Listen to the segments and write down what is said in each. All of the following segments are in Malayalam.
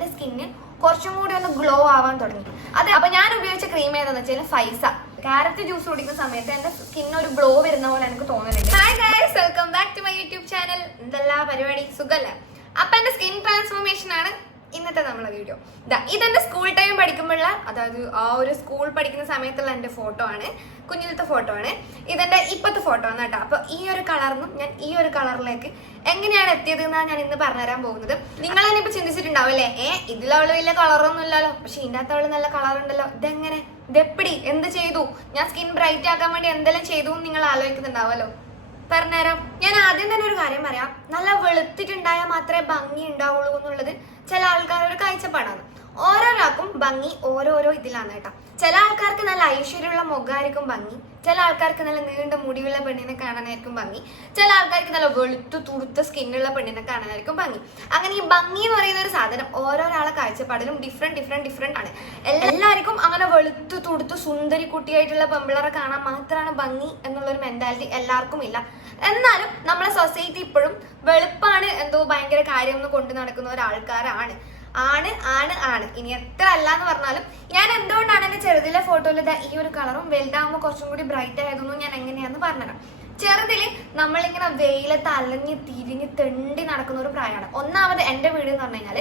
എന്റെ സ്കിന്നിൽ കുറച്ചും കൂടി ഒന്ന് ഗ്ലോ ആവാൻ തുടങ്ങി. അതെ അപ്പൊ ഞാൻ ഉപയോഗിച്ച ക്രീം ഏതാന്ന് വെച്ചാൽ ഫൈസ. കാരറ്റ് ജ്യൂസ് കുടിക്കുന്ന സമയത്ത് എന്റെ സ്കിന്ന് ഒരു ഗ്ലോ വരുന്ന പോലെ എനിക്ക് തോന്നുന്നുണ്ട് welcome back to my YouTube channel എന്തെല്ലാം പരിപാടി? സുഖല്ല? അപ്പൊ എന്റെ സ്കിൻ ട്രാൻസ്ഫോർമേഷൻ ആണ്. ഇന്നത്തെ നമ്മളെ വീഡിയോ ഇതാ ഇതെന്റെ സ്കൂൾ ടൈം പഠിക്കുമ്പോഴുള്ള അതായത് ആ ഒരു സ്കൂൾ പഠിക്കുന്ന സമയത്തുള്ള എന്റെ ഫോട്ടോ ആണ്. കുഞ്ഞിലത്തെ ഫോട്ടോ ആണ്. ഇതെന്റെ ഇപ്പത്തെ ഫോട്ടോ ആണ് കേട്ടോ. അപ്പൊ ഈ ഒരു കളറിനും ഞാൻ ഈ ഒരു കളറിലേക്ക് എങ്ങനെയാണ് എത്തിയത് എന്നാണ് ഞാൻ ഇന്ന് പറഞ്ഞുതരാൻ പോകുന്നത്. നിങ്ങൾ തന്നെ ഇപ്പൊ ചിന്തിച്ചിട്ടുണ്ടാവും അല്ലേ? ഏ ഇതിലവൾ വലിയ കളറൊന്നും ഇല്ലല്ലോ. പക്ഷെ ഇതിന്റെ അകത്ത് അവൾ നല്ല കളർ ഉണ്ടല്ലോ. ഇതെങ്ങനെ? ഇതെപ്പിടി? എന്ത് ചെയ്തു? ഞാൻ സ്കിൻ ബ്രൈറ്റ് ആക്കാൻ വേണ്ടി എന്തെല്ലാം ചെയ്തു നിങ്ങൾ ആലോചിക്കുന്നുണ്ടാവുമല്ലോ. പറഞ്ഞുതരാം. ഞാൻ ആദ്യം തന്നെ ഒരു കാര്യം പറയാം. നല്ല വെളുത്തിട്ടുണ്ടായാൽ മാത്രമേ ഭംഗി ഉണ്ടാവുള്ളൂ എന്നുള്ളത് ചില ആൾക്കാരുടെ കാഴ്ചപ്പാടാണ്. ഓരോരാൾക്കും ഭംഗി ഓരോരോ ഇതിലാണ് കേട്ടോ. ചില ആൾക്കാർക്ക് നല്ല ഐശ്വര്യമുള്ള മുഖമായിരിക്കും ഭംഗി. ചില ആൾക്കാർക്ക് നല്ല നീണ്ട മുടിയുള്ള പെണ്ണിനെ കാണാനായിരിക്കും ഭംഗി. ചില ആൾക്കാർക്ക് നല്ല വെളുത്തു തുടുത്ത സ്കിന്നുള്ള പെണ്ണിനെ കാണാനായിരിക്കും ഭംഗി. അങ്ങനെ ഈ ഭംഗി എന്ന് പറയുന്ന ഒരു സാധനം ഓരോരാളെ കാഴ്ചപ്പാടിലും ഡിഫറെന്റ് ഡിഫറെന്റ് ഡിഫറെന്റ് ആണ്. എല്ലാവർക്കും അങ്ങനെ വെളുത്തു തുടുത്ത് സുന്ദരി കുട്ടിയായിട്ടുള്ള പെമ്പിളറെ കാണാൻ മാത്രമാണ് ഭംഗി എന്നുള്ള ഒരു മെന്റാലിറ്റി എല്ലാവർക്കും ഇല്ല. എന്നാലും നമ്മളെ സൊസൈറ്റി ഇപ്പോഴും വെളുപ്പാണ് എന്തോ ഭയങ്കര കാര്യം കൊണ്ടു നടക്കുന്ന ഒരാൾക്കാരാണ് ആണ് ആണ് ആണ്. ഇനി എത്ര അല്ല എന്ന് പറഞ്ഞാലും ഞാൻ എന്തുകൊണ്ടാണ് എന്റെ ചെറുതിലെ ഫോട്ടോയിൽ ഈ ഒരു കളറും വലുതാകുമ്പോൾ കുറച്ചും കൂടി ബ്രൈറ്റ് ആയതൊന്നും ഞാൻ എങ്ങനെയാന്ന് പറഞ്ഞുതരാം ചെറുതിൽ നമ്മളിങ്ങനെ വെയിലത്ത് അലഞ്ഞ് തിരിഞ്ഞ് തെണ്ടി നടക്കുന്ന ഒരു പ്രായമാണ്. ഒന്നാമത് എന്റെ വീട് എന്ന് പറഞ്ഞു കഴിഞ്ഞാൽ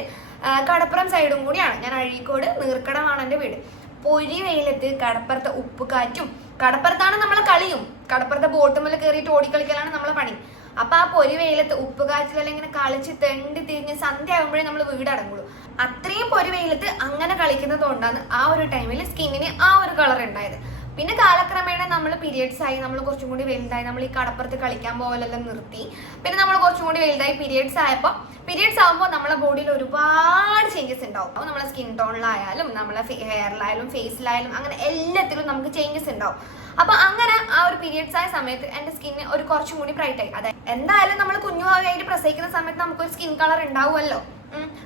കടപ്പുറം സൈഡും കൂടിയാണ്. ഞാൻ അഴീക്കോട് നീർക്കടമാണ് എന്റെ വീട്. പൊരി വെയിലത്ത് കടപ്പുറത്തെ ഉപ്പ് കാറ്റും കടപ്പുറത്താണ് നമ്മളെ കളിയും. കടപ്പുറത്തെ ബോട്ടുമ്മൽ കയറിയിട്ട് ഓടിക്കളിക്കലാണ് നമ്മളെ പണി. അപ്പൊ ആ പൊരി വെയിലത്ത് ഉപ്പ് കാച്ചിലെല്ലാം ഇങ്ങനെ കളിച്ച് തെണ്ടി തിരിഞ്ഞ് സന്ധ്യ ആകുമ്പോഴേ നമ്മൾ വീടടങ്ങുള്ളൂ. അത്രയും പൊരി വെയിലത്ത് അങ്ങനെ കളിക്കുന്നത് കൊണ്ടാണ് ആ ഒരു ടൈമിൽ സ്കിന്നിന് ആ ഒരു കളർ ഉണ്ടായത്. പിന്നെ കാലക്രമേണ നമ്മൾ പീരിയഡ്സ് ആയി നമ്മൾ കുറച്ചും കൂടി വലുതായി നമ്മൾ ഈ കടപ്പുറത്ത് കളിക്കാൻ പോകലെല്ലാം നിർത്തി. പിന്നെ നമ്മൾ കുറച്ചും കൂടി വലുതായി പീരിയഡ്സ് ആയപ്പോൾ പീരിയഡ്സ് ആകുമ്പോൾ നമ്മളെ ബോഡിയിൽ ഒരുപാട് ചേഞ്ചസ് ഉണ്ടാവും. അപ്പോൾ നമ്മളെ സ്കിൻ ടോണിലായാലും നമ്മളെ ഹെയറിലായാലും ഫേസിലായാലും അങ്ങനെ എല്ലാത്തിലും നമുക്ക് ചേഞ്ചസ് ഉണ്ടാവും. അപ്പൊ അങ്ങനെ ആ ഒരു പീരിയഡ്സ് ആയ സമയത്ത് എന്റെ സ്കിന്ന് ഒരു കുറച്ചും കൂടി ബ്രൈറ്റ് ആയി. അതെ എന്തായാലും നമ്മൾ കുഞ്ഞുമായിട്ട് പ്രസവിക്കുന്ന സമയത്ത് നമുക്കൊരു സ്കിൻ കളർ ഉണ്ടാവുമല്ലോ.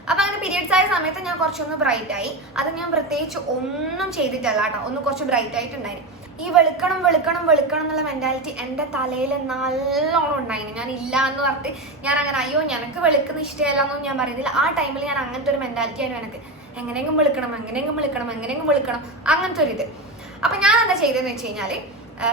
അപ്പൊ അങ്ങനെ പീരിയഡ്സ് ആയ സമയത്ത് ഞാൻ കുറച്ചൊന്ന് ബ്രൈറ്റ് ആയി. അത് ഞാൻ പ്രത്യേകിച്ച് ഒന്നും ചെയ്തിട്ടല്ല കേട്ടോ. ഒന്ന് കുറച്ച് ബ്രൈറ്റ് ആയിട്ടുണ്ടായിരുന്നു ഈ വെളുക്കണം വെളുക്കണം വെളുക്കണം എന്നുള്ള മെന്റാലിറ്റി എന്റെ തലയിൽ നല്ലോണം ഉണ്ടായിരുന്നു ഞാൻ ഇല്ല എന്ന് പറഞ്ഞിട്ട് ഞാൻ അങ്ങനെ അയ്യോ ഞനക്ക് വെളുക്കുന്ന ഇഷ്ടമല്ല എന്നൊന്നും ഞാൻ പറയുന്നില്ല. ആ ടൈമിൽ ഞാൻ അങ്ങനത്തെ ഒരു മെന്റാലിറ്റി ആയിരുന്നു എനിക്ക്. എങ്ങനെയെങ്കിലും വെളുക്കണം എങ്ങനെയെങ്കിലും വെളുക്കണം എങ്ങനെയെങ്കിലും വെളുക്കണം. അങ്ങനത്തെ ഒരു ഇത്. അപ്പൊ ഞാൻ എന്താ ചെയ്തതെന്ന് വെച്ച് കഴിഞ്ഞാൽ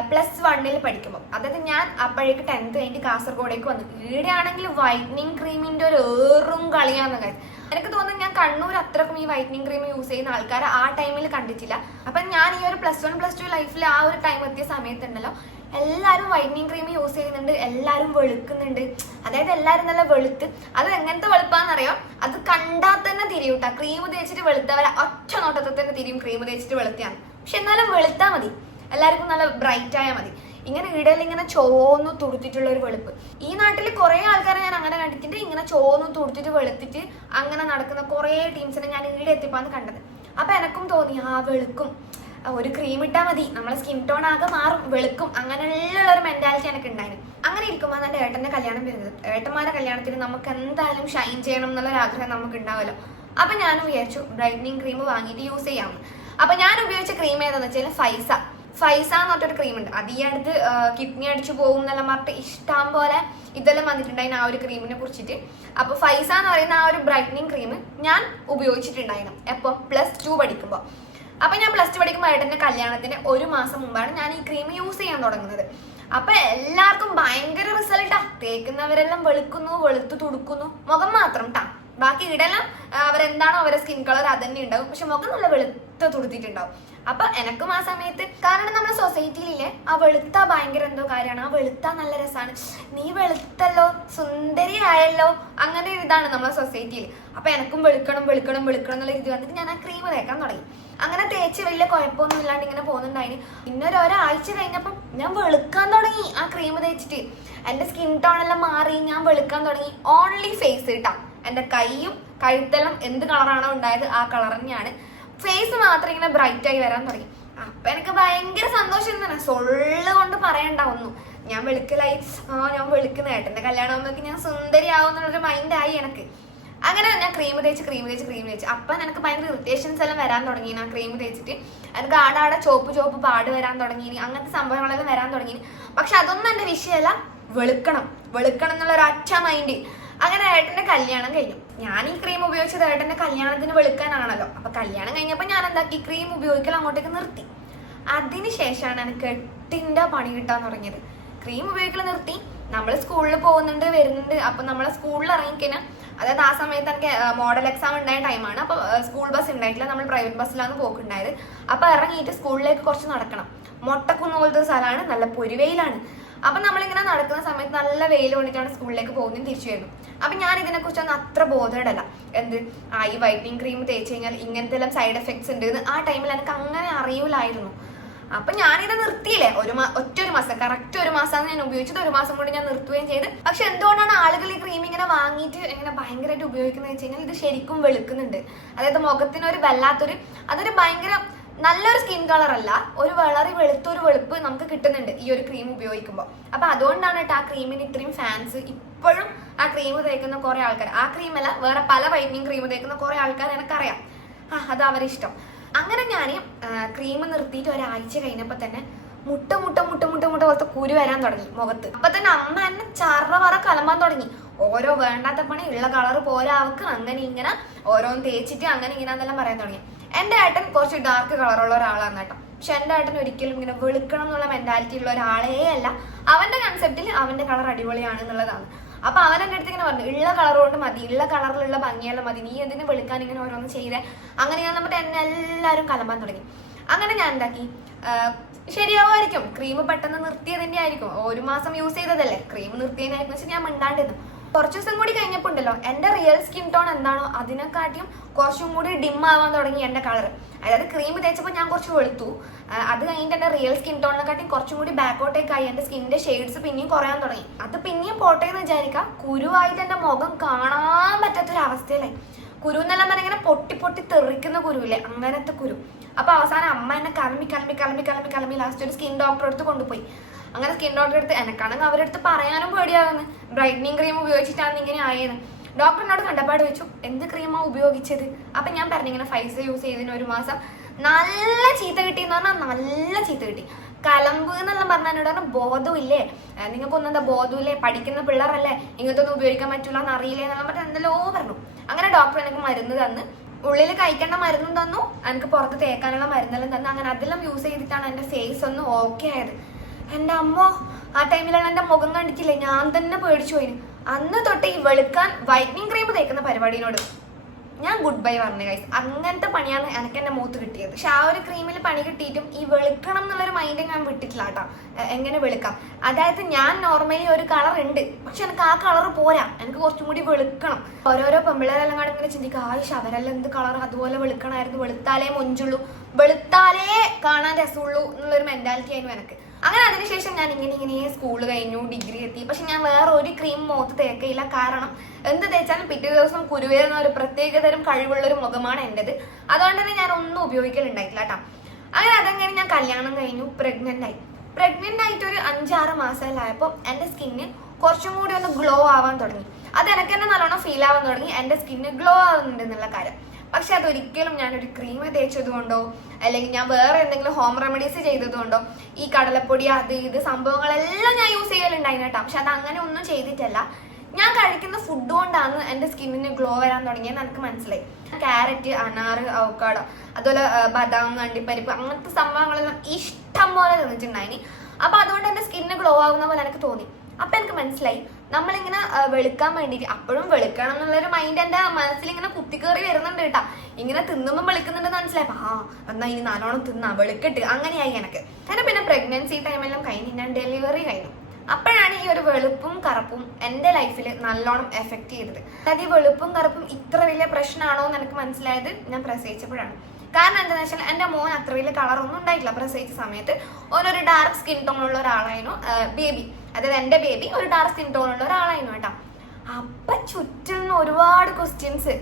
പ്ലസ് വണ്ണിൽ പഠിക്കുമ്പോൾ അതായത് ഞാൻ അപ്പോഴേക്ക് ടെൻത്ത് കഴിഞ്ഞിട്ട് കാസർഗോഡേക്ക് വന്നു ഈടെയാണെങ്കിൽ വൈറ്റനിങ് ക്രീമിന്റെ ഒരു ഏറും കളിയാന്ന് കാര്യം എനിക്ക് തോന്നുന്നു ഞാൻ കണ്ണൂർ അത്രക്കും ഈ വൈറ്റനിങ് ക്രീം യൂസ് ചെയ്യുന്ന ആൾക്കാരെ ആ ടൈമിൽ കണ്ടിട്ടില്ല. അപ്പം ഞാൻ ഈ ഒരു പ്ലസ് വൺ പ്ലസ് ടു ലൈഫിൽ ആ ഒരു ടൈം എത്തിയ സമയത്തുണ്ടല്ലോ എല്ലാവരും വൈറ്റനിങ് ക്രീം യൂസ് ചെയ്യുന്നുണ്ട് എല്ലാവരും വെളുക്കുന്നുണ്ട്. അതായത് എല്ലാവരും നല്ല വെളുത്ത്. അത് എങ്ങനത്തെ വെളുപ്പാന്നറിയോ? അത് കണ്ടാൽ തന്നെ തിരിയൂട്ടാ ക്രീം തേച്ചിട്ട് വെളുത്തവരെ ഒറ്റ നോട്ടത്തിൽ തന്നെ തിരിയും ക്രീം തേച്ചിട്ട് വെളുത്തിയാണ് പക്ഷെ എന്നാലും വെളുത്താൽ മതി. എല്ലാവർക്കും നല്ല ബ്രൈറ്റ് ആയാൽ മതി. ഇങ്ങനെ ഇടയിൽ ഇങ്ങനെ ചോന്ന് തുടുത്തിട്ടുള്ള ഒരു വെളുപ്പ്. ഈ നാട്ടിൽ കുറെ ആൾക്കാരെ ഞാൻ അങ്ങനെ കണ്ടിട്ടുണ്ട്. ഇങ്ങനെ ചോന്ന് തുടുത്തിട്ട് വെളുത്തിട്ട് അങ്ങനെ നടക്കുന്ന കുറെ ടീംസിനെ ഞാൻ ഈടെ എത്തിപ്പാന്ന് കണ്ടത്. അപ്പൊ എനക്കും തോന്നി ആ വെളുക്കും. ഒരു ക്രീം ഇട്ടാൽ മതി. നമ്മളെ സ്കിൻ ടോൺ ആകെ മാറും. വെളുക്കും. അങ്ങനെയുള്ള ഒരു മെന്റാലിറ്റി എനിക്ക് ഉണ്ടായിരുന്നു അങ്ങനെ ഇരിക്കുമ്പോൾ എന്റെ ഏട്ടന്റെ കല്യാണം വരുന്നത്. ഏട്ടന്മാരുടെ കല്യാണത്തിന് നമുക്ക് എന്തായാലും ഷൈൻ ചെയ്യണം എന്നുള്ള ആഗ്രഹം നമുക്ക് ഉണ്ടാവുമല്ലോ അപ്പൊ ഞാനും വിചാരിച്ചു ബ്രൈറ്റനിങ് ക്രീം വാങ്ങിയിട്ട് യൂസ് ചെയ്യാമെന്ന് അപ്പൊ ഞാൻ ഉപയോഗിച്ച ക്രീം ഏതാന്ന് വെച്ചാൽ ഫൈസ. ഫൈസ എന്ന് പറഞ്ഞൊരു ക്രീം ഉണ്ട്. അത് ഈ അടുത്ത് കിഡ്നി അടിച്ചു പോകും എന്നെല്ലാം പറഞ്ഞിട്ട് ഇഷ്ടം പോലെ ഇതെല്ലാം വന്നിട്ടുണ്ടായിരുന്നു ആ ഒരു ക്രീമിനെ കുറിച്ചിട്ട്. അപ്പൊ ഫൈസ എന്ന് പറയുന്ന ആ ഒരു ബ്രൈറ്റനിങ് ക്രീം ഞാൻ ഉപയോഗിച്ചിട്ടുണ്ടായിരുന്നു എപ്പോൾ പ്ലസ് ടു പഠിക്കുമ്പോൾ അപ്പൊ ഞാൻ പ്ലസ് ടു പഠിക്കുമ്പോൾ ഏട്ടന്റെ കല്യാണത്തിന് ഒരു മാസം മുമ്പാണ് ഞാൻ ഈ ക്രീം യൂസ് ചെയ്യാൻ തുടങ്ങുന്നത്. അപ്പൊ എല്ലാവർക്കും ഭയങ്കര റിസൾട്ടാ തേക്കുന്നവരെല്ലാം വെളുക്കുന്നു വെളുത്തു തുടുക്കുന്നു. മുഖം മാത്രം ട്ടാ. ബാക്കി ഇടെല്ലാം അവരെന്താണോ അവരുടെ സ്കിൻ കളർ അതന്നെ ഉണ്ടാവും. പക്ഷെ മുഖം നല്ല വെളുത്ത തുടുത്തിട്ടുണ്ടാവും. അപ്പൊ എനക്കും ആ സമയത്ത് കാരണം നമ്മുടെ സൊസൈറ്റിയിലെ ആ വെളുത്ത ഭയങ്കര എന്തോ കാര്യമാണ്. ആ വെളുത്ത നല്ല രസമാണ് നീ വെളുത്തല്ലോ സുന്ദരി ആയല്ലോ അങ്ങനെ ഒരു ഇതാണ് നമ്മുടെ സൊസൈറ്റിയിൽ അപ്പൊ എനക്കും വെളുക്കണം വെളുക്കണം വെളുക്കണം എന്നുള്ള രീതി വന്നിട്ട് ഞാൻ ആ ക്രീം തേക്കാൻ തുടങ്ങി. അങ്ങനെ തേച്ച് വലിയ കുഴപ്പമൊന്നും ഇല്ലാണ്ട് ഇങ്ങനെ പോകുന്നുണ്ടായിന്. പിന്നെ ഒരു ഒരാഴ്ച കഴിഞ്ഞപ്പം ഞാൻ വെളുക്കാൻ തുടങ്ങി ആ ക്രീം തേച്ചിട്ട്. എന്റെ സ്കിൻ ടോൺ എല്ലാം മാറി ഞാൻ വെളുക്കാൻ തുടങ്ങി. ഓൺലി ഫേസ് കിട്ടാം എന്റെ കൈയും കഴുത്തെല്ലാം എന്ത് കളറാണോ ഉണ്ടായത് ആ കളർ തന്നെയാണ്. ഫേസ് മാത്രം ഇങ്ങനെ ബ്രൈറ്റ് ആയി വരാൻ തുടങ്ങി. അപ്പൊ എനിക്ക് ഭയങ്കര സന്തോഷം തന്നെ സൊള്ളു കൊണ്ട് പറയണ്ട ഒന്നും ഞാൻ വെളുക്കലായി. ആ ഞാൻ വെളുക്കുന്ന. ഏട്ടന്റെ കല്യാണം ആകുമ്പോഴേക്ക് ഞാൻ സുന്ദരിയാവും എന്നുള്ളൊരു ആയി എനിക്ക്. അങ്ങനെ ഞാൻ ക്രീം തേച്ച് ക്രീം തേച്ച് ക്രീം തേച്ച്. അപ്പൊ എനിക്ക് ഭയങ്കര ഇറിറ്റേഷൻസ് എല്ലാം വരാൻ തുടങ്ങി. ആ ക്രീം തേച്ചിട്ട് എനിക്ക് ആടാടെ ചോപ്പ് ചോപ്പ് പാട് വരാൻ തുടങ്ങി. അങ്ങനത്തെ സംഭവങ്ങളെല്ലാം വരാൻ തുടങ്ങി. പക്ഷെ അതൊന്നും എന്റെ വിഷയമല്ല. വെളുക്കണം. വെളുക്കണം എന്നുള്ള ഒരു അച്ഛ മൈൻഡ് അങ്ങനെ ഏട്ടന്റെ കല്യാണം കഴിഞ്ഞു. ഞാൻ ഈ ക്രീം ഉപയോഗിച്ചത് ഏട്ടന്റെ കല്യാണത്തിന് വെളുക്കാനാണല്ലോ. അപ്പൊ കല്യാണം കഴിഞ്ഞപ്പോ ഞാൻ എന്താക്കി ക്രീം ഉപയോഗിക്കൽ അങ്ങോട്ടേക്ക് നിർത്തി. അതിനുശേഷമാണ് എനിക്ക് എട്ടിന്റെ പണി കിട്ടാൻ തുടങ്ങിയത്. ക്രീം ഉപയോഗിക്കൽ നിർത്തി. നമ്മൾ സ്കൂളിൽ പോകുന്നുണ്ട് വരുന്നുണ്ട്. അപ്പൊ നമ്മളെ സ്കൂളിൽ ഇറങ്ങിക്കഴിഞ്ഞാൽ അതായത് ആ സമയത്ത് എനിക്ക് മോഡൽ എക്സാം ഉണ്ടായ ടൈമാണ് അപ്പൊ സ്കൂൾ ബസ് ഉണ്ടായിട്ടില്ല. നമ്മൾ പ്രൈവറ്റ് ബസ്സിലാണ് പോക്കുണ്ടായത്. അപ്പൊ ഇറങ്ങിയിട്ട് സ്കൂളിലേക്ക് കുറച്ച് നടക്കണം. മൊട്ടക്കുന്ന് പോലത്തെ സ്ഥലമാണ്. നല്ല പൊരുവയിലാണ്. അപ്പൊ നമ്മളിങ്ങനെ നടക്കുന്ന സമയത്ത് നല്ല വെയിൽ കൊണ്ടിട്ടാണ് സ്കൂളിലേക്ക് പോകുന്നതും തിരിച്ചു വരുന്നു അപ്പൊ ഞാൻ ഇതിനെ കുറിച്ചൊന്നും അത്ര ബോധേഡല്ല എന്ത്? ആ ഈ വൈറ്റനിങ് ക്രീം തേച്ച് കഴിഞ്ഞാൽ ഇങ്ങനത്തെ എല്ലാം സൈഡ് എഫക്ട്സ് ഉണ്ട് എന്ന് ആ ടൈമിൽ എനിക്ക് അങ്ങനെ അറിയൂലായിരുന്നു. അപ്പൊ ഞാനിത് നിർത്തിയില്ലേ? ഒരു ഒറ്റ ഒരു മാസം. കറക്റ്റ് ഒരു മാസമാണ് ഞാൻ ഉപയോഗിച്ചത്. ഒരു മാസം കൊണ്ട് ഞാൻ നിർത്തുകയും ചെയ്ത്. പക്ഷെ എന്തുകൊണ്ടാണ് ആളുകൾ ഈ ക്രീം ഇങ്ങനെ വാങ്ങിയിട്ട് ഇങ്ങനെ ഭയങ്കരമായിട്ട് ഉപയോഗിക്കുന്നത് വെച്ച് കഴിഞ്ഞാൽ ഇത് ശരിക്കും വെളുക്കുന്നുണ്ട്. അതായത് മുഖത്തിന് ഒരു വല്ലാത്തൊരു അതൊരു ഭയങ്കര നല്ലൊരു സ്കിൻ കളർ അല്ല ഒരു വളരെ വെളുത്തൊരു വെളുപ്പ് നമുക്ക് കിട്ടുന്നുണ്ട് ഈ ഒരു ക്രീം ഉപയോഗിക്കുമ്പോൾ അപ്പൊ അതുകൊണ്ടാണ് കേട്ടോ ആ ക്രീമിന് ഇത്രയും ഫാൻസ് ഇപ്പോഴും ആ ക്രീം തേക്കുന്ന കുറെ ആൾക്കാർ ആ ക്രീം അല്ല വേറെ പല വൈറ്റനിങ് ക്രീം തേക്കുന്ന കുറെ ആൾക്കാർ എനിക്കറിയാം. ആ അത് അവരിഷ്ടം. അങ്ങനെ ഞാൻ ക്രീം നിർത്തിയിട്ട് ഒരാഴ്ച കഴിഞ്ഞപ്പോൾ തന്നെ മുട്ട മുട്ട മുട്ട മുട്ട മുട്ട പോലത്തെ കുരു വരാൻ തുടങ്ങി മുഖത്ത്. അപ്പൊ തന്നെ അമ്മ എന്നെ ചറ വറ കലമ്പാൻ തുടങ്ങി. ഓരോ വേണ്ടാത്ത പണി ഉള്ള കളർ പോരാവക്ക് അങ്ങനെ ഇങ്ങനെ ഓരോന്ന് തേച്ചിട്ട് അങ്ങനെ ഇങ്ങനെ എന്നെല്ലാം പറയാൻ തുടങ്ങി. എന്റെ ഏട്ടൻ കുറച്ച് ഡാർക്ക് കളറുള്ള ഒരാളാണ് കേട്ടോ. പക്ഷെ എന്റെ ഏട്ടൻ ഒരിക്കലും ഇങ്ങനെ വെളുക്കണം എന്നുള്ള മെന്റാലിറ്റി ഉള്ള ഒരാളേ അല്ല. അവന്റെ കൺസെപ്റ്റിൽ അവന്റെ കളർ അടിപൊളിയാണ് എന്നുള്ളതാണ്. അപ്പൊ അവൻ എന്റെ അടുത്ത് ഇങ്ങനെ പറഞ്ഞു ഉള്ള കളർ കൊണ്ട് മതി ഉള്ള കളറിലുള്ള ഭംഗിയെല്ലാം മതി നീ എന്തിനു വെളുക്കാൻ ഇങ്ങനെ ഓരോന്ന് ചെയ്തേ? അങ്ങനെ ഞാൻ നമ്മുടെ എന്നെ എല്ലാവരും കലമ്പാൻ തുടങ്ങി. അങ്ങനെ ഞാൻ എന്താക്കി? ശരിയാവുമായിരിക്കും. ക്രീം പെട്ടെന്ന് നിർത്തിയതിന്റെ ആയിരിക്കും ഒരു മാസം യൂസ് ചെയ്തതല്ലേ? ക്രീം നിർത്തിയതിനായിരിക്കും. വെച്ചാൽ ഞാൻ മിണ്ടാണ്ടിരുന്നു. കുറച്ച് ദിവസം കൂടി കഴിഞ്ഞപ്പോൾ ഉണ്ടല്ലോ എന്റെ റിയൽ സ്കിൻ ടോൺ എന്താണോ അതിനെക്കാട്ടിയും കുറച്ചും കൂടി ഡിം ആവാൻ തുടങ്ങി എന്റെ കളർ അതായത് ക്രീം തേച്ചപ്പോൾ ഞാൻ കുറച്ച് വെളുത്തു. അത് കഴിഞ്ഞിട്ട് എന്റെ റിയൽ സ്കിൻ ടോണിനെക്കാട്ടിയും കുറച്ചും കൂടി ബാക്കോട്ടേക്കായി എന്റെ സ്കിന്റെ ഷെയ്ഡ്സ് പിന്നെയും കുറയാൻ തുടങ്ങി. അത് പിന്നെയും പോട്ടെ എന്ന് വിചാരിക്കാം. കുരുവായിട്ട് എന്റെ മുഖം കാണാൻ പറ്റാത്തൊരവസ്ഥയിലായി. കുരു എന്നെല്ലാം പറഞ്ഞാൽ ഇങ്ങനെ പൊട്ടി പൊട്ടി തെറിക്കുന്ന കുരുവില്ലേ അങ്ങനത്തെ കുരു. അപ്പൊ അവസാനം അമ്മ എന്നെ കലമ്പി കലമ്പി കലമ്പി കലമ്പി കലമ്പി ലാസ്റ്റ് ഒരു സ്കിൻ ഡോക്ടറെ അടുത്ത് കൊണ്ടുപോയി. അങ്ങനെ സ്കിൻ ഡോക്ടറെ അടുത്ത് എനക്കാണെങ്കിൽ അടുത്ത് പറയാനും പേടിയാകുന്നു. ബ്രൈറ്റനിങ് ക്രീം ഉപയോഗിച്ചിട്ടാണ് ഇങ്ങനെ ആയത്. ഡോക്ടറിനോട് കണ്ടപ്പാട് വെച്ചു എന്ത് ക്രീമാണ് ഉപയോഗിച്ചത്? അപ്പൊ ഞാൻ പറഞ്ഞു ഇങ്ങനെ ഫൈസ യൂസ് ചെയ്തതിന് ഒരു മാസം നല്ല ചീത്ത കിട്ടി എന്ന് പറഞ്ഞാൽ നല്ല ചീത്ത കിട്ടി. കലമ്പ് എന്നെല്ലാം പറഞ്ഞാൽ എന്നോട് പറഞ്ഞു ബോധമില്ലേ നിങ്ങൾക്കൊന്നും എന്താ ബോധമില്ലേ പഠിക്കുന്ന പിള്ളേരല്ലേ? ഇങ്ങനത്തെ ഒന്നും ഉപയോഗിക്കാൻ പറ്റില്ല എന്നറിയില്ലേ എന്നെല്ലാം പറഞ്ഞാൽ എന്തെല്ലോ പറഞ്ഞു. അങ്ങനെ ഡോക്ടർ എനിക്ക് മരുന്ന് തന്ന്. ഉള്ളിൽ കഴിക്കേണ്ട മരുന്നും തന്നു. എനിക്ക് പുറത്ത് തേക്കാനുള്ള മരുന്നെല്ലാം തന്നു. അങ്ങനെ അതെല്ലാം യൂസ് ചെയ്തിട്ടാണ് എന്റെ ഫേസ് ഒന്ന് ഓക്കെ ആയത്. എന്റെ അമ്മ ആ ടൈമിലാണ് എന്റെ മുഖം കണ്ടിട്ടില്ലേ? ഞാൻ തന്നെ പേടിച്ചു പോയിന്. അന്ന് തൊട്ട് ഈ വെളുക്കാൻ വൈറ്റനിങ് ക്രീം തേക്കുന്ന പരിപാടിനോട് ഞാൻ ഗുഡ് ബൈ പറഞ്ഞു ഗൈസ് അങ്ങനത്തെ പണിയാണ് എനിക്ക് എന്റെ മൂത്ത് കിട്ടിയത്. പക്ഷെ ആ ഒരു ക്രീമിൽ പണി കിട്ടിയിട്ടും ഈ വെളുക്കണം എന്നുള്ളൊരു മൈൻഡ് ഞാൻ വിട്ടിട്ടില്ല കേട്ടോ. എങ്ങനെ വെളുക്കാം? അതായത് ഞാൻ നോർമലി ഒരു കളർ ഉണ്ട്. പക്ഷെ എനിക്ക് ആ കളർ പോരാ. എനിക്ക് കുറച്ചും കൂടി വെളുക്കണം. ഓരോരോ പെമ്പിളരെല്ലാം കൂടെ ഇങ്ങനെ ചിന്തിക്കുക ആ അവരെല്ലാം എന്ത് കളർ അതുപോലെ വെളുക്കണമായിരുന്നു വെളുത്താലേ മൊഞ്ചുള്ളൂ. വെളുത്താലേ കാണാൻ രസമുള്ളൂ എന്നുള്ളൊരു മെന്റാലിറ്റി ആയിരുന്നു എനിക്ക്. അങ്ങനെ അതിനുശേഷം ഞാൻ ഇങ്ങനെ ഇങ്ങനെ സ്കൂൾ കഴിഞ്ഞു ഡിഗ്രി എത്തി. പക്ഷെ ഞാൻ വേറെ ഒരു ക്രീം മുഖത്ത് തേക്കയില്ല. കാരണം എന്ത് തേച്ചാലും പിറ്റേ ദിവസം കുരുവേറുന്ന ഒരു പ്രത്യേകതരം കഴിവുള്ള ഒരു മുഖമാണ് എന്റെത് അതുകൊണ്ട് തന്നെ ഞാൻ ഒന്നും ഉപയോഗിക്കലുണ്ടായിട്ടില്ല കേട്ടോ അങ്ങനെ അതങ്ങനെ ഞാൻ കല്യാണം കഴിഞ്ഞു പ്രഗ്നന്റ് ആയി. പ്രഗ്നന്റ് ആയിട്ട് ഒരു അഞ്ചാറ് മാസത്തിലായപ്പോൾ എന്റെ സ്കിന്ന് കുറച്ചും കൂടി ഒന്ന് ഗ്ലോ ആവാൻ തുടങ്ങി. അത് എനിക്ക് തന്നെ നല്ലോണം ഫീൽ ആവാൻ തുടങ്ങി. എന്റെ സ്കിന്ന് ഗ്ലോ ആവുന്നുണ്ട് എന്നുള്ള കാര്യം. പക്ഷെ അതൊരിക്കലും ഞാനൊരു ക്രീം തേച്ചത് കൊണ്ടോ അല്ലെങ്കിൽ ഞാൻ വേറെ എന്തെങ്കിലും ഹോം റെമഡീസ് ചെയ്തത് കൊണ്ടോ ഈ കടലപ്പൊടി അത് ഇത് സംഭവങ്ങളെല്ലാം ഞാൻ യൂസ് ചെയ്യലുണ്ടായിരുന്നു കേട്ടോ. പക്ഷെ അത് അങ്ങനെ ഒന്നും ചെയ്തിട്ടല്ല. ഞാൻ കഴിക്കുന്ന ഫുഡ് കൊണ്ടാണ് എന്റെ സ്കിന്നിന് ഗ്ലോ വരാൻ തുടങ്ങിയത് എനിക്ക് മനസ്സിലായി. ക്യാരറ്റ് അനാറ് അവക്കാടോ അതുപോലെ ബദാം കണ്ടിപ്പരിപ്പ് അങ്ങനത്തെ സംഭവങ്ങളെല്ലാം ഇഷ്ടം പോലെ തന്നിട്ടുണ്ടായിനി. അപ്പൊ അതുകൊണ്ട് എന്റെ സ്കിന്നിന് ഗ്ലോ ആവുന്ന പോലെ എനിക്ക് തോന്നി. അപ്പൊ എനിക്ക് മനസ്സിലായി. നമ്മളിങ്ങനെ വെളുക്കാൻ വേണ്ടിയിട്ട് അപ്പോഴും വെളുക്കണം എന്നുള്ളൊരു മൈൻഡ് എന്റെ മനസ്സിൽ ഇങ്ങനെ കുത്തിക്കേറി വരുന്നുണ്ട് കേട്ടാ. ഇങ്ങനെ തിന്നുമ്പോൾ വെളുക്കുന്നുണ്ടെന്ന് മനസ്സിലായപ്പോൾ ആ എന്നാ ഇനി നാലോണം തിന്നാ വെളുക്കട്ട്. അങ്ങനെയായി എനിക്ക്. കാരണം പിന്നെ പ്രഗ്നൻസി ടൈമെല്ലാം കഴിഞ്ഞ് ഞാൻ ഡെലിവറി കഴിഞ്ഞു. അപ്പോഴാണ് ഈ ഒരു വെളുപ്പും കറുപ്പും എന്റെ ലൈഫിൽ നല്ലോണം എഫക്റ്റ് ചെയ്തത്. അതായത് ഈ വെളുപ്പും കറുപ്പും ഇത്ര വലിയ പ്രശ്നമാണോ എന്ന് എനിക്ക് മനസ്സിലായത് ഞാൻ പ്രസവിച്ചപ്പോഴാണ്. കാരണം എന്താണെന്ന് വെച്ചാൽ എന്റെ മോൻ അത്ര വലിയ കളറൊന്നും ഉണ്ടായിട്ടില്ല. പ്രസവിച്ച സമയത്ത് ഓനൊരു ഡാർക്ക് സ്കിൻ ടോൺ ഉള്ള ഒരാളായിരുന്നു ബേബി. അതായത് എന്റെ ബേബി ഒരു ഡാർക്ക് സ്കിൻ ടോൺ ഉള്ള ഒരാളായിരുന്നു കേട്ടോ. അപ്പൊ ചുറ്റും നിന്ന് ഒരുപാട് ക്വസ്റ്റ്യൻസ്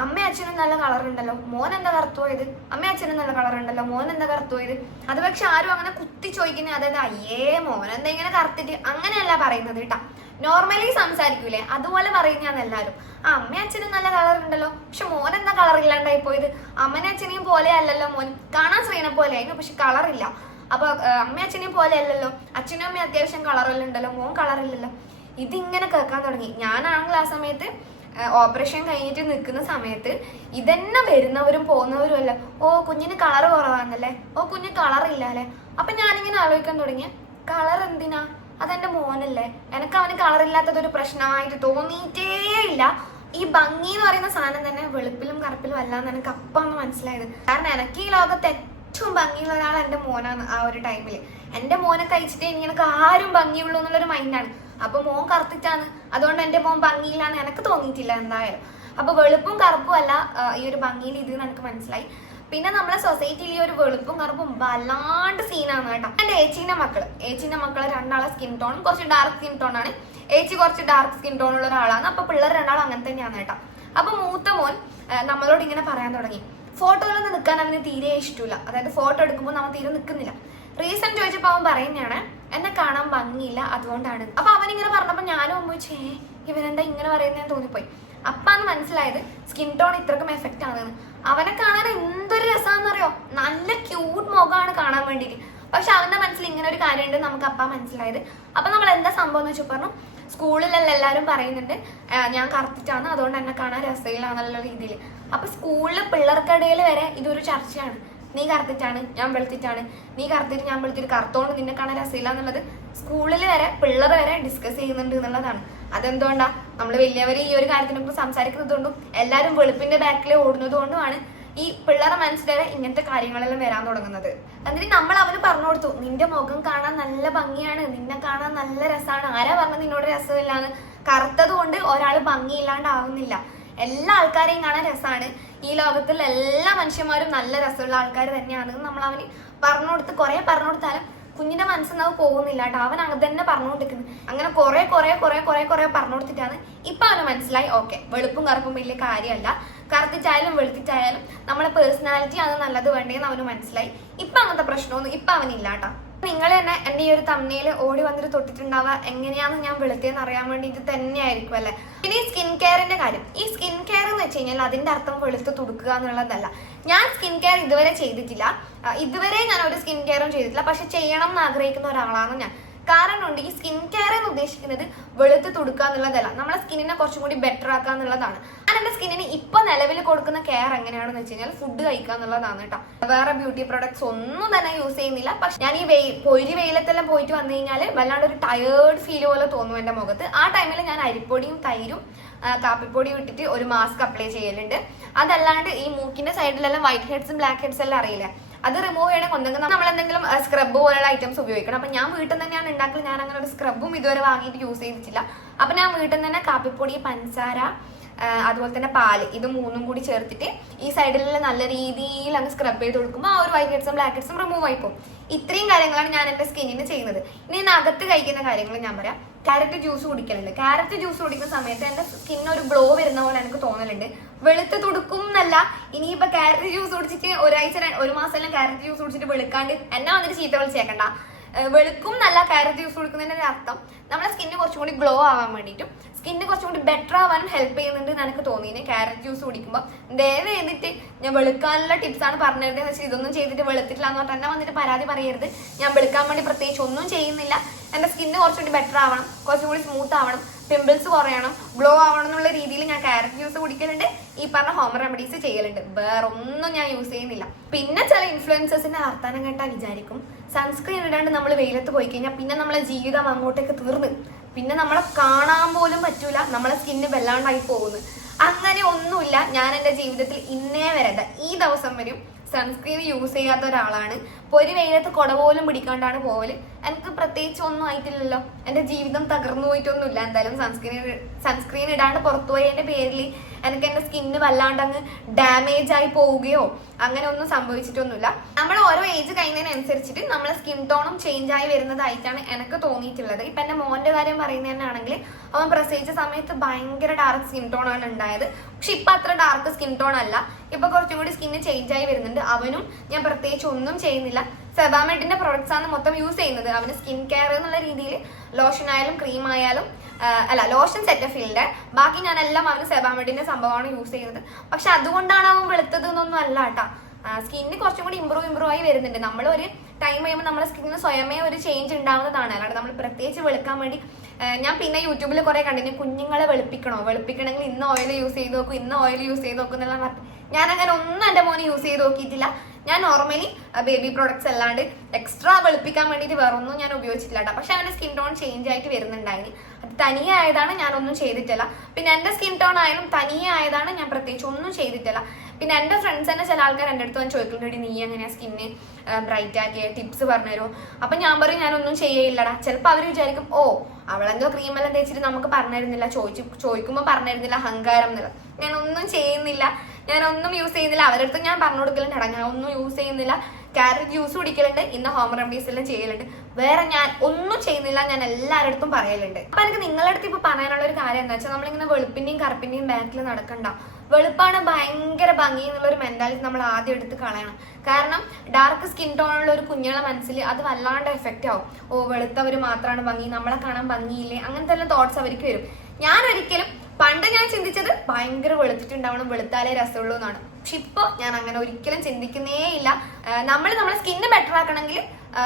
അമ്മ അച്ഛനും നല്ല കളർ ഉണ്ടല്ലോ. മോൻ എന്താ കറുത്തു പോയത്? അമ്മ അച്ഛനും നല്ല കളർ ഉണ്ടല്ലോ. മോൻ എന്താ കറുത്തു പോയത്? അത് പക്ഷെ ആരും അങ്ങനെ കുത്തി ചോദിക്കുന്നത് അതായത് അയ്യേ മോൻ എന്താ ഇങ്ങനെ കറുത്തിട്ട്? അങ്ങനെയല്ല പറയുന്നത് കേട്ടാ. നോർമലി സംസാരിക്കൂലേ? അതുപോലെ പറയുന്നതാണ് എല്ലാവരും ആ അമ്മ അച്ഛനും നല്ല കളർ ഉണ്ടല്ലോ. പക്ഷെ മോൻ എന്താ കളർ ഇല്ലാണ്ടായി പോയത്? അമ്മനെ അച്ഛനെയും പോലെ അല്ലല്ലോ മോൻ. കാണാൻ ശ്രീനെ പോലെ ആയിരുന്നു പക്ഷെ ഇല്ല. അപ്പൊ അമ്മ അച്ഛനെയും പോലെ അല്ലല്ലോ. അച്ഛനും അമ്മയും അത്യാവശ്യം കളറെല്ലാം ഉണ്ടല്ലോ. മോൻ കളർ കളറില്ലല്ലോ ഇതിങ്ങനെ കേൾക്കാൻ തുടങ്ങി. ഞാനാണെങ്കിൽ ആ സമയത്ത് ഓപ്പറേഷൻ കഴിഞ്ഞിട്ട് നിൽക്കുന്ന സമയത്ത് ഇതന്നെ വരുന്നവരും പോകുന്നവരും അല്ല. ഓ കുഞ്ഞിന് കളർ കുറവാണല്ലേ? ഓ കുഞ്ഞ് കളർ ഇല്ല അല്ലേ? അപ്പൊ ഞാനിങ്ങനെ ആലോചിക്കാൻ തുടങ്ങി. കളർ എന്തിനാ? അതെന്റെ മോനല്ലേ? എനിക്ക് അവന് ഒരു പ്രശ്നമായിട്ട് തോന്നിയിട്ടേ ഇല്ല. ഈ ഭംഗി എന്ന് പറയുന്ന സാധനം തന്നെ വെളുപ്പിലും കറുപ്പിലും അല്ലാന്ന് എനിക്ക് അപ്പാന്ന് മനസ്സിലായത്. കാരണം എനിക്ക് ഈ ലോകത്ത് ഏറ്റവും ഭംഗിയുള്ള ഒരാൾ എന്റെ മോനാണ് ആ ഒരു ടൈമിൽ എന്റെ മോനെ കഴിച്ചിട്ട് എനിക്ക് ആരും ഭംഗിയുള്ളൂ എന്നുള്ളൊരു മൈൻഡാണ് അപ്പൊ മോൻ കറുത്തിട്ടാണ്. അതുകൊണ്ട് എന്റെ മോൻ ഭംഗിയില്ലാന്ന് എനിക്ക് തോന്നിയിട്ടില്ല എന്തായാലും. അപ്പൊ വെളുപ്പും കറുപ്പും അല്ല ഈ ഒരു ഭംഗിയിൽ ഇത് എനിക്ക് മനസ്സിലായി. പിന്നെ നമ്മളെ സൊസൈറ്റിയിൽ ഒരു വെളുപ്പും കറുപ്പും വല്ലാണ്ട് സീനാണ് കേട്ടോ. എന്റെ ഏച്ചീന്റെ മക്കൾ. ഏച്ചീന്റെ മക്കൾ രണ്ടാളെ സ്കിൻ ടോണും കുറച്ച് ഡാർക്ക് സ്കിൻ ടോൺ ആണ്. ഏച്ചി കുറച്ച് ഡാർക്ക് സ്കിൻ ടോൺ ഉള്ള ഒരാളാണ്. അപ്പൊ പിള്ളേർ രണ്ടാളും അങ്ങനെ തന്നെയാണ് കേട്ടോ. അപ്പൊ മൂത്ത മോൻ നമ്മളോട് ഇങ്ങനെ പറയാൻ തുടങ്ങി. ഫോട്ടോയിലൊന്നും നിൽക്കാൻ അവന് തീരെ ഇഷ്ടമില്ല. അതായത് ഫോട്ടോ എടുക്കുമ്പോൾ നമ്മൾ തീരെ നിൽക്കുന്നില്ല. റീസൺ ചോദിച്ചപ്പോൾ അവൻ പറയുന്നതാണ് എന്നെ കാണാൻ ഭംഗിയില്ല അതുകൊണ്ടാണ്. അപ്പൊ അവൻ ഇങ്ങനെ പറഞ്ഞപ്പോൾ ഞാനും ചോദിച്ചേ ഇവനെന്താ ഇങ്ങനെ പറയുന്നതെന്ന് തോന്നിപ്പോയി. അപ്പാന്ന് മനസ്സിലായത്. സ്കിൻ ടോൺ ഇത്രക്കും എഫക്റ്റ് ആണെന്ന്. അവനെ കാണാൻ എന്തൊരു രസമാണെന്നറിയോ നല്ല ക്യൂട്ട് മുഖമാണ് കാണാൻ വേണ്ടിയിട്ട്. പക്ഷെ അവന്റെ മനസ്സിൽ ഇങ്ങനെ ഒരു കാര്യമുണ്ട് നമുക്ക് അപ്പ മനസ്സിലായത്. അപ്പൊ നമ്മൾ എന്താ സംഭവം എന്ന് പറഞ്ഞു. സ്കൂളിലല്ല എല്ലാവരും പറയുന്നുണ്ട് ഞാൻ കറുത്തിട്ടാണ് അതുകൊണ്ട് എന്നെ കാണാൻ രസമില്ല രീതിയിൽ അപ്പൊ സ്കൂളിലെ പിള്ളേർക്കിടയിൽ വരെ ഇതൊരു ചർച്ചയാണ്. നീ കറുത്തിട്ടാണ് ഞാൻ വെളുത്തിട്ടാണ്. നീ കറുത്തിട്ട് ഞാൻ വെളുത്തിട്ട് കറുത്തോണ്ട് നിന്നെ കാണാൻ രസമില്ല എന്നുള്ളത് സ്കൂളിൽ വരെ പിള്ളേർ വരെ ഡിസ്കസ് ചെയ്യുന്നുണ്ട് എന്നുള്ളതാണ്. അതെന്തുകൊണ്ടാ? നമ്മൾ വലിയവർ ഈ ഒരു കാര്യത്തിനെ കുറിച്ച് സംസാരിക്കുന്നത് കൊണ്ടും എല്ലാവരും വെളുപ്പിന്റെ ബാക്കിൽ ഓടുന്നത് കൊണ്ടുമാണ് ഈ പിള്ളേരെ മനസ്സിലെ ഇങ്ങനത്തെ കാര്യങ്ങളെല്ലാം വരാൻ തുടങ്ങുന്നത്. എന്നിട്ട് നമ്മൾ അവന് പറഞ്ഞു കൊടുത്തു നിന്റെ മുഖം കാണാൻ നല്ല ഭംഗിയാണ് നിന്നെ കാണാൻ നല്ല രസമാണ്. ആരാ പറഞ്ഞത് നിന്നോട് രസമില്ലാന്ന്? കറുത്തത് കൊണ്ട് ഒരാൾ ഭംഗിയില്ലാണ്ടാവുന്നില്ല. എല്ലാ ആൾക്കാരെയും കാണാൻ രസമാണ് ഈ ലോകത്തിൽ എല്ലാ മനുഷ്യന്മാരും നല്ല രസമുള്ള ആൾക്കാർ തന്നെയാണ്. നമ്മൾ അവന് പറഞ്ഞു കൊടുത്ത് കുറെ പറഞ്ഞു കൊടുത്താലും കുഞ്ഞിന്റെ മനസ്സിൽ അത് പോകുന്നില്ല കേട്ടോ. അവൻ അങ്ങനെ തന്നെ പറഞ്ഞുകൊണ്ടിരിക്കുന്നത് അങ്ങനെ കുറെ കുറെ കുറെ കുറെ കുറെ പറഞ്ഞു കൊടുത്തിട്ടാണ് ഇപ്പൊ അവന് മനസ്സിലായി. ഓക്കെ വെളുപ്പും കറുപ്പും വലിയ കാര്യമല്ല. കറുത്തിട്ടായാലും വെളുത്തിട്ടായാലും നമ്മളെ പേഴ്സണാലിറ്റി ആണ് നല്ലത് വേണ്ടേന്ന് അവന് മനസ്സിലായി. ഇപ്പൊ അങ്ങനത്തെ പ്രശ്നമൊന്നും ഇപ്പൊ അവനില്ല കേട്ടോ. നിങ്ങൾ തന്നെ എന്റെ ഈ ഒരു തമ്മയിൽ ഓടി വന്നിട്ട് തൊട്ടിട്ടുണ്ടാവുക. എങ്ങനെയാന്ന് ഞാൻ വെളുത്തിയെന്ന് അറിയാൻ വേണ്ടി ഇത് തന്നെയായിരിക്കും അല്ലെ? പിന്നെ ഈ സ്കിൻ കെയറിന്റെ കാര്യം. ഈ സ്കിൻ കെയർ എന്ന് വെച്ച് കഴിഞ്ഞാൽ അതിന്റെ അർത്ഥം വെളുത്ത് തുടുക്കുക എന്നുള്ളതല്ല. ഞാൻ സ്കിൻ കെയർ ഇതുവരെ ചെയ്തിട്ടില്ല. ഇതുവരെ ഞാൻ ഒരു സ്കിൻ കെയറും ചെയ്തിട്ടില്ല. പക്ഷെ ചെയ്യണം എന്ന് ആഗ്രഹിക്കുന്ന ഒരാളാണ് ഞാൻ. കാരണമുണ്ട് ഈ സ്കിൻ കെയർ എന്ന് ഉദ്ദേശിക്കുന്നത് വെളുത്ത് തുടുക്കുക എന്നുള്ളതല്ല. നമ്മളെ സ്കിന്നിനെ കുറച്ചും കൂടി ബെറ്റർ ആക്കുക എന്നുള്ളതാണ്. ഞാൻ എന്റെ സ്കിന്നിന് ഇപ്പൊ നിലവിൽ കൊടുക്കുന്ന കെയർ എങ്ങനെയാണെന്ന് വെച്ച് കഴിഞ്ഞാൽ ഫുഡ് കഴിക്കുക എന്നുള്ളതാണ് കേട്ടോ. വേറെ ബ്യൂട്ടി പ്രോഡക്ട്സ് ഒന്നും തന്നെ യൂസ് ചെയ്യുന്നില്ല. പക്ഷെ ഞാൻ ഈ വെയിൽ പൊരി വെയിലത്തെല്ലാം പോയിട്ട് വന്നു കഴിഞ്ഞാൽ വല്ലാണ്ട് ഒരു ടയേർഡ് ഫീൽ പോലെ തോന്നും എന്റെ മുഖത്ത്. ആ ടൈമിൽ ഞാൻ അരിപ്പൊടിയും തൈരും കാപ്പിപ്പൊടി കാപ്പിപ്പൊടിയും ഇട്ടിട്ട് ഒരു മാസ്ക് അപ്ലൈ ചെയ്യലുണ്ട്. അതല്ലാണ്ട് ഈ മൂക്കിന്റെ സൈഡിലെല്ലാം വൈറ്റ് ഹെഡ്സും ബ്ലാക്ക് ഹെഡ്സ് എല്ലാം അറിയില്ല? അത് റിമൂവ് ചെയ്യണമെങ്കിൽ ഒന്നെങ്കിൽ നമ്മൾ എന്തെങ്കിലും സ്ക്രബ് പോലുള്ള ഐറ്റംസ് ഉപയോഗിക്കണം. അപ്പൊ ഞാൻ വീട്ടിൽ തന്നെയാണ് ഉണ്ടാക്കൽ ഞാൻ അങ്ങനെ ഒരു സ്ക്രബും ഇതുവരെ വാങ്ങിയിട്ട് യൂസ് ചെയ്തിട്ടില്ല. അപ്പൊ ഞാൻ വീട്ടിൽ തന്നെ കാപ്പിപ്പൊടി പഞ്ചസാര അതുപോലെ തന്നെ പാൽ ഇത് മൂന്നും കൂടി ചേർത്തിട്ട് ഈ സൈഡിൽ നല്ല രീതിയിൽ അങ്ങ് സ്ക്രബ് ചെയ്ത് കൊടുക്കുമ്പോൾ ആ ഒരു വൈറ്റ് ഹെഡ്സും ബ്ലാക്ക് ഹെഡ്സും റിമൂവ് ആയി പോകും. ഇത്രയും കാര്യങ്ങളാണ് ഞാൻ എന്റെ സ്കിന്നിന് ചെയ്യുന്നത്. ഇനി അകത്ത് കഴിക്കുന്ന കാര്യങ്ങൾ ഞാൻ പറയാം. ക്യാരറ്റ് ജ്യൂസ് കുടിക്കലുണ്ട്. ക്യാരറ്റ് ജ്യൂസ് കുടിക്കുന്ന സമയത്ത് എന്റെ സ്കിൻ ഒരു ഗ്ലോ വരുന്ന പോലെ എനിക്ക് തോന്നലുണ്ട്. വെളുത്ത് തുടുക്കും എന്നല്ല ഇനിയിപ്പൊ ക്യാരറ്റ് ജ്യൂസ് കുടിച്ചിട്ട് ഒരാഴ്ച ഒരു മാസം എല്ലാം ക്യാരറ്റ് ജ്യൂസ് കുടിച്ചിട്ട് വെളുക്കാണ്ട് എന്നെ വന്നിട്ട് ചീത്ത വിളിച്ചേക്കണ്ട. വെളുക്കും നല്ല കാരറ്റ് ജ്യൂസ് കുടിക്കുന്നതിന്റെ അർത്ഥം. നമ്മുടെ സ്കിന്ന് കുറച്ചും കൂടി ഗ്ലോ ആവാൻ വേണ്ടിയിട്ടും സ്കിന്ന് കുറച്ചും കൂടി ബെറ്റർ ആവാനും ഹെൽപ്പ് ചെയ്യുന്നുണ്ട് എന്ന് എനിക്ക് തോന്നിയത്. ക്യാരറ്റ് ജ്യൂസ് കുടിക്കുമ്പോൾ ദയവ് ചെയ്തിട്ട് ഞാൻ വെളുക്കാനുള്ള ടിപ്സ് ആണ് പറഞ്ഞത് പക്ഷേ ഇതൊന്നും ചെയ്തിട്ട് വെളുത്തിട്ടില്ല എന്ന് പറഞ്ഞാൽ എന്നെ വന്നിട്ട് പരാതി പറയരുത്. ഞാൻ വെളുക്കാൻ വേണ്ടി പ്രത്യേകിച്ച് ഒന്നും ചെയ്യുന്നില്ല. എന്റെ സ്കിന്ന് കുറച്ചുകൂടി ബെറ്റർ ആവണം കുറച്ചുകൂടി സ്മൂത്ത് ആവണം പിമ്പിൾസ് കുറയണം ഗ്ലോ ആവണം എന്നുള്ള രീതിയിൽ ഞാൻ ക്യാരറ്റ് ജ്യൂസ് കുടിക്കലുണ്ട് ഈ പറഞ്ഞ ഹോം റെമഡീസ് ചെയ്യലുണ്ട്. വേറെ ഒന്നും ഞാൻ യൂസ് ചെയ്യുന്നില്ല. പിന്നെ ചില ഇൻഫ്ലുവൻസേഴ്സിന്റെ വർത്താനം കേട്ടാ വിചാരിക്കും. സൺസ്ക്രീൻ ഇടാണ്ട് നമ്മൾ വെയിലത്ത് പോയി കഴിഞ്ഞാൽ പിന്നെ നമ്മളെ ജീവിതം അങ്ങോട്ടേക്ക് തീർന്ന്. പിന്നെ നമ്മളെ കാണാൻ പോലും പറ്റൂല നമ്മളെ സ്കിന്ന് വല്ലാണ്ടായി പോകുന്നു. അങ്ങനെ ഒന്നുമില്ല ഞാൻ എന്റെ ജീവിതത്തിൽ ഇന്നേ വരെ ഈ ദിവസം വരെയും സൺസ്ക്രീൻ യൂസ് ചെയ്യാത്ത ഒരാളാണ്. അപ്പോൾ ഒരു വെയിലത്ത് കുട പോലും പിടിക്കാണ്ടാണ് പോവൽ. എനിക്ക് പ്രത്യേകിച്ച് ഒന്നും ആയിട്ടില്ലല്ലോ. എന്റെ ജീവിതം തകർന്നു പോയിട്ടൊന്നുമില്ല. എന്തായാലും സൺസ്ക്രീൻ സൺസ്ക്രീൻ ഇടാണ്ട് പുറത്തു പോയതിന്റെ പേരിൽ എനിക്ക് എന്റെ സ്കിന്ന് വല്ലാണ്ട് അങ്ങ് ഡാമേജ് ആയി പോവുകയോ അങ്ങനെ ഒന്നും സംഭവിച്ചിട്ടൊന്നുമില്ല. നമ്മൾ ഓരോ ഏജ് കഴിയുന്നതിനനുസരിച്ചിട്ട് നമ്മളെ സ്കിൻ ടോണും ചേഞ്ച് ആയി വരുന്നതായിട്ടാണ് എനിക്ക് തോന്നിയിട്ടുള്ളത്. ഇപ്പൊ എന്റെ മോന്റെ കാര്യം പറയുന്നതന്നെയാണെങ്കിൽ അവൻ പ്രസവിച്ച സമയത്ത് ഭയങ്കര ഡാർക്ക് സ്കിൻ ടോൺ ആണ് ഉണ്ടായത്. പക്ഷെ ഇപ്പൊ അത്ര ഡാർക്ക് സ്കിൻ ടോൺ അല്ല. ഇപ്പൊ കുറച്ചും കൂടി സ്കിന്ന് ചേഞ്ച് ആയി വരുന്നുണ്ട്. അവനും ഞാൻ പ്രത്യേകിച്ച് ഒന്നും ചെയ്യുന്നില്ല. സെബാമെഡിന്റെ പ്രൊഡക്ട്സ് ആണ് മൊത്തം യൂസ് ചെയ്യുന്നത്. അവന് സ്കിൻ കെയർ എന്നുള്ള രീതിയിൽ ലോഷൻ ആയാലും ക്രീം ആയാലും അല്ല ലോഷൻ സെറ്റഫീൽഡ് ബാക്കി ഞാൻ എല്ലാം അവന് സെബാമെഡിന്റെ സംഭവമാണ് യൂസ് ചെയ്യുന്നത്. പക്ഷെ അതുകൊണ്ടാണ് അവൻ വെളുത്തത് എന്നൊന്നും അല്ല കേട്ടാ സ്കിന്നിന് കുറച്ചും കൂടി ഇമ്പ്രൂവ് ഇമ്പ്രൂവ് ആയി വരുന്നുണ്ട്. നമ്മൾ ഒരു ടൈം കഴിയുമ്പോൾ നമ്മുടെ സ്കിന്നിന് സ്വയമേ ഒരു ചേഞ്ച് ഉണ്ടാവുന്നതാണ്. അല്ലാണ്ട് നമ്മൾ പ്രത്യേകിച്ച് വെളുക്കാൻ വേണ്ടി ഞാൻ പിന്നെ യൂട്യൂബിൽ കുറെ കണ്ടിന് കുഞ്ഞുങ്ങളെ വെളുപ്പിക്കണോ? വെളുപ്പിക്കണമെങ്കിൽ ഇന്ന് ഓയിൽ യൂസ് ചെയ്ത് നോക്കും ഇന്ന് ഓയിൽ യൂസ് ചെയ്ത് നോക്കും എന്നുള്ള ഞാൻ അങ്ങനെ ഒന്നും എന്റെ മോനെ യൂസ് ചെയ്ത് നോക്കിയിട്ടില്ല. ഞാൻ നോർമലി ബേബി പ്രോഡക്ട്സ് അല്ലാണ്ട് എക്സ്ട്രാ വെളുപ്പിക്കാൻ വേണ്ടിയിട്ട് വേറെ ഒന്നും ഞാൻ ഉപയോഗിച്ചിട്ടില്ല കേട്ടോ പക്ഷെ അവന്റെ സ്കിൻ ടോൺ ചേഞ്ച് ആയിട്ട് വരുന്നുണ്ടായിരുന്നു അത് തനിയെ ആയതാണ് ഞാനൊന്നും ചെയ്തിട്ടില്ല. പിന്നെ എന്റെ സ്കിൻ ടോൺ ആയാലും തനിയെ ആയതാണ് ഞാൻ പ്രത്യേകിച്ച് ഒന്നും ചെയ്തിട്ടില്ല. പിന്നെ എന്റെ ഫ്രണ്ട്സ് തന്നെ ചില ആൾക്കാർ എന്റെ അടുത്ത് വന്ന് ചോദിക്കുന്നുണ്ട് നീ എങ്ങനെയാ സ്കിന്ന് ബ്രൈറ്റ് ആക്കിയ? ടിപ്സ് പറഞ്ഞുതരുമോ അപ്പൊ ഞാൻ പറയും ഞാനൊന്നും ചെയ്യില്ലടാ ചിലപ്പോൾ അവർ വിചാരിക്കും ഓ അവളെന്തോ ക്രീമെല്ലാം തേച്ചിട്ട് നമുക്ക് പറഞ്ഞിരുന്നില്ല ചോദിച്ചു ചോദിക്കുമ്പോൾ പറഞ്ഞിരുന്നില്ല അഹങ്കാരം എന്നുള്ളത് ഞാൻ ഒന്നും ചെയ്യുന്നില്ല. ഞാൻ ഒന്നും യൂസ് ചെയ്യുന്നില്ല. അവരുടെ അടുത്ത് ഞാൻ പറഞ്ഞു കൊടുക്കലുണ്ട് ഞാൻ ഒന്നും യൂസ് ചെയ്യുന്നില്ല. ക്യാരറ്റ് ജ്യൂസ് കുടിക്കലുണ്ട്. ഇന്ന് ഹോം റെമഡീസ് എല്ലാം ചെയ്യലുണ്ട്. വേറെ ഞാൻ ഒന്നും ചെയ്യുന്നില്ല ഞാൻ എല്ലാവരുടെ പറയലുണ്ട്. അപ്പൊ എനിക്ക് നിങ്ങളുടെ അടുത്ത് ഇപ്പൊ പറയാനുള്ള ഒരു കാര്യം എന്താ വെച്ചാൽ നമ്മളിങ്ങനെ വെളുപ്പിന്റെയും കറുപ്പിന്റെയും ബാക്കിൽ നടക്കണ്ട. വെളുപ്പാണ് ഭയങ്കര ഭംഗി എന്നുള്ള ഒരു മെന്റാലിറ്റി നമ്മൾ ആദ്യം എടുത്ത് കളയണം. കാരണം ഡാർക്ക് സ്കിൻ ടോൺ ഉള്ള ഒരു കുഞ്ഞുങ്ങളെ മനസ്സിൽ അത് വല്ലാണ്ട് എഫക്റ്റ് ആവും. ഓ വെളുത്തവര് മാത്രമാണ് ഭംഗി നമ്മളെ കാണാൻ ഭംഗിയില്ലേ? അങ്ങനത്തെ എല്ലാം തോട്ട്സ് അവർക്ക് വരും. ഞാൻ ഒരിക്കലും പണ്ട് ഞാൻ ചിന്തിച്ചത് ഭയങ്കര വെളുത്തിട്ടുണ്ടാവണം വെളുത്താലേ രസമുള്ളൂ എന്നാണ്. പക്ഷെ ഇപ്പൊ ഞാൻ അങ്ങനെ ഒരിക്കലും ചിന്തിക്കുന്നേ ഇല്ല. നമ്മൾ നമ്മുടെ സ്കിന്ന് ബെറ്റർ ആക്കണമെങ്കിൽ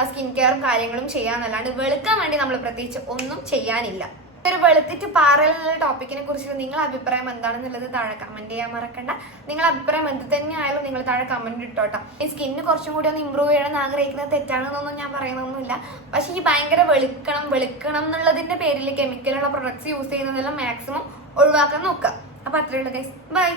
സ്കിൻ കെയറും കാര്യങ്ങളും ചെയ്യാന്നല്ലാണ്ട് വെളുക്കാൻ വേണ്ടി നമ്മൾ പ്രത്യേകിച്ച് ഒന്നും ചെയ്യാനില്ല. ഒരു വെളുത്തിട്ട് പാറലുള്ള ടോപ്പിക്കിനെ കുറിച്ച് നിങ്ങളുടെ അഭിപ്രായം എന്താണെന്നുള്ളത് താഴെ കമന്റ് ചെയ്യാൻ മറക്കണ്ട. നിങ്ങളുടെ അഭിപ്രായം എന്ത് തന്നെയായാലും നിങ്ങൾ താഴെ കമന്റ് ഇട്ടോട്ടോ. ഈ സ്കിന്ന് കുറച്ചും കൂടി ഒന്ന് ഇമ്പ്രൂവ് ചെയ്യണമെന്ന് ആഗ്രഹിക്കുന്നത് തെറ്റാണെന്നൊന്നും ഞാൻ പറയുന്നൊന്നുമില്ല. പക്ഷേ ഈ ഭയങ്കര വെളുക്കണം വെളുക്കണം എന്നുള്ളതിന്റെ പേരിൽ കെമിക്കലുള്ള പ്രൊഡക്ട്സ് യൂസ് ചെയ്യുന്നതെല്ലാം മാക്സിമം ഒഴിവാക്കാൻ നോക്കുക. അപ്പൊ അത്രയുള്ള ഗൈസ് ബൈ